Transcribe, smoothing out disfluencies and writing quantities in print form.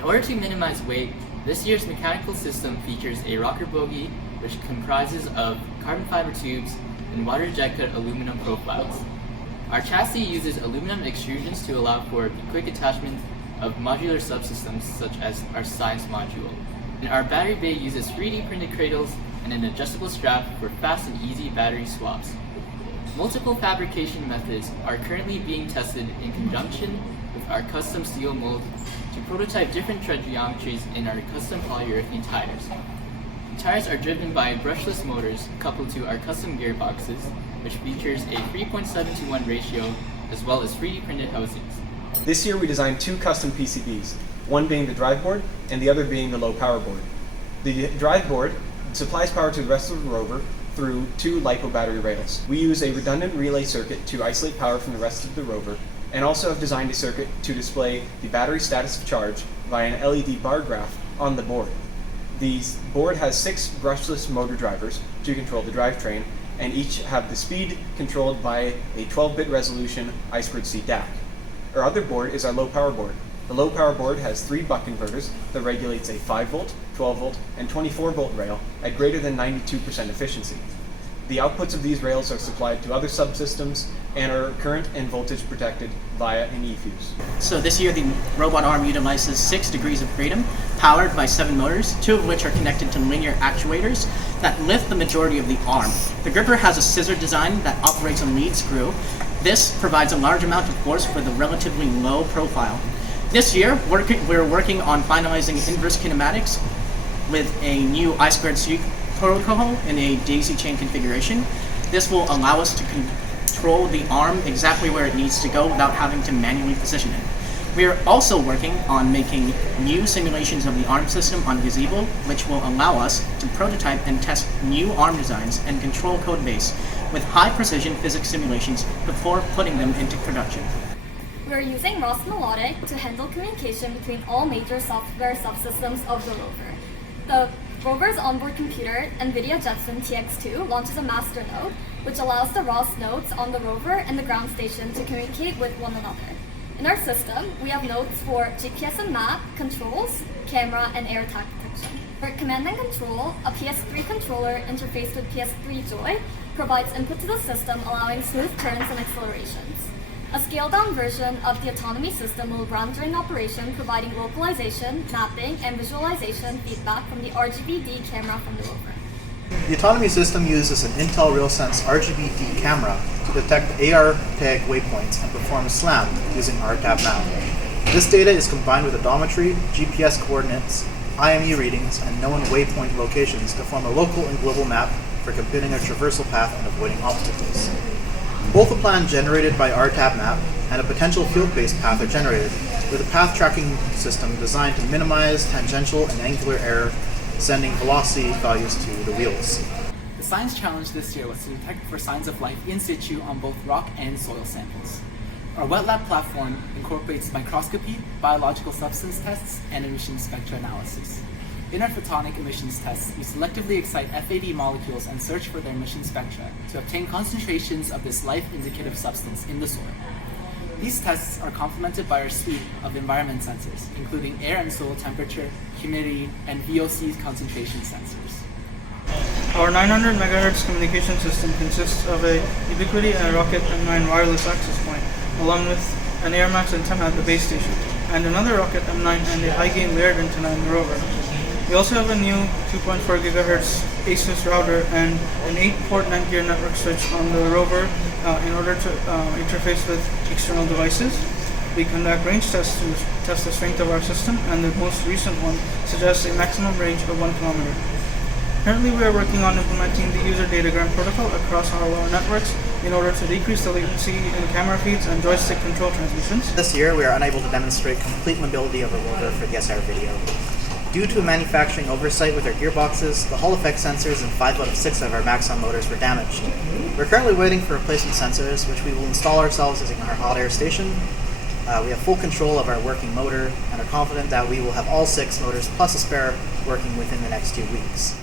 In order to minimize weight, this year's mechanical system features a rocker bogie, which comprises of carbon fiber tubes and water jet cut aluminum profiles. Our chassis uses aluminum extrusions to allow for the quick attachment of modular subsystems such as our science module. And our battery bay uses 3D printed cradles and an adjustable strap for fast and easy battery swaps. Multiple fabrication methods are currently being tested in conjunction with our custom steel mold to prototype different tread geometries in our custom polyurethane tires. The tires are driven by brushless motors coupled to our custom gearboxes, which features a 3.7-to-1 ratio as well as 3D printed housings. This year we designed two custom PCBs, one being the drive board and the other being the low power board. The drive board supplies power to the rest of the Rover through two LiPo battery rails. We use a redundant relay circuit to isolate power from the rest of the Rover, and also have designed a circuit to display the battery status of charge via an LED bar graph on the board. The board has 6 brushless motor drivers to control the drivetrain, and each have the speed controlled by a 12-bit resolution I2C DAC. Our other board is our low power board. The low power board has 3 buck converters that regulates a 5-volt, 12-volt, and 24-volt rail at greater than 92% efficiency. The outputs of these rails are supplied to other subsystems and are current and voltage protected via an e-fuse. So this year the robot arm utilizes 6 degrees of freedom, powered by 7 motors, 2 of which are connected to linear actuators that lift the majority of the arm. The gripper has a scissor design that operates a lead screw. This provides a large amount of force for the relatively low profile. This year, we're working on finalizing inverse kinematics with a new I2C protocol in a daisy chain configuration. This will allow us to control the arm exactly where it needs to go without having to manually position it. We are also working on making new simulations of the arm system on Gazebo, which will allow us to prototype and test new arm designs and control code base with high precision physics simulations before putting them into production. We are using ROS Melodic to handle communication between all major software subsystems of the Rover. The Rover's onboard computer, NVIDIA Jetson TX2, launches a master node, which allows the ROS nodes on the Rover and the ground station to communicate with one another. In our system, we have nodes for GPS and map, controls, camera, and air tag detection. For command and control, a PS3 controller interfaced with PS3 Joy provides input to the system, allowing smooth turns and accelerations. A scaled-down version of the autonomy system will run during operation, providing localization, mapping, and visualization feedback from the RGB-D camera from the Rover. The autonomy system uses an Intel RealSense RGB-D camera to detect AR tag waypoints and perform SLAM using RTAP map. This data is combined with odometry, GPS coordinates, IMU readings, and known waypoint locations to form a local and global map for computing a traversal path and avoiding obstacles. Both a plan generated by RTAP map and a potential field-based path are generated with a path tracking system designed to minimize tangential and angular error, sending velocity values to the wheels. The science challenge this year was to detect for signs of life in situ on both rock and soil samples. Our wet lab platform incorporates microscopy, biological substance tests, and emission spectra analysis. In our photonic emissions tests, we selectively excite FAD molecules and search for their emission spectra to obtain concentrations of this life-indicative substance in the soil. These tests are complemented by our suite of environment sensors, including air and soil temperature, humidity, and VOC concentration sensors. Our 900 MHz communication system consists of a Ubiquiti and a Rocket M9 wireless access point, along with an AirMax antenna at the base station, and another Rocket M9 and a high-gain layered antenna in the Rover. We also have a new 2.4 GHz ASUS router and an 8-port Netgear network switch on the Rover in order to interface with external devices. We conduct range tests to test the strength of our system, and the most recent one suggests a maximum range of 1 kilometer. Currently, we are working on implementing the user datagram protocol across all our networks in order to decrease the latency in camera feeds and joystick control transmissions. This year, we are unable to demonstrate complete mobility of a Rover for the SR video. Due to manufacturing oversight with our gearboxes, the Hall effect sensors in 5 out of 6 of our Maxon motors were damaged. We're currently waiting for replacement sensors, which we will install ourselves using our hot air station. We have full control of our working motor and are confident that we will have all 6 motors plus a spare working within the next 2 weeks.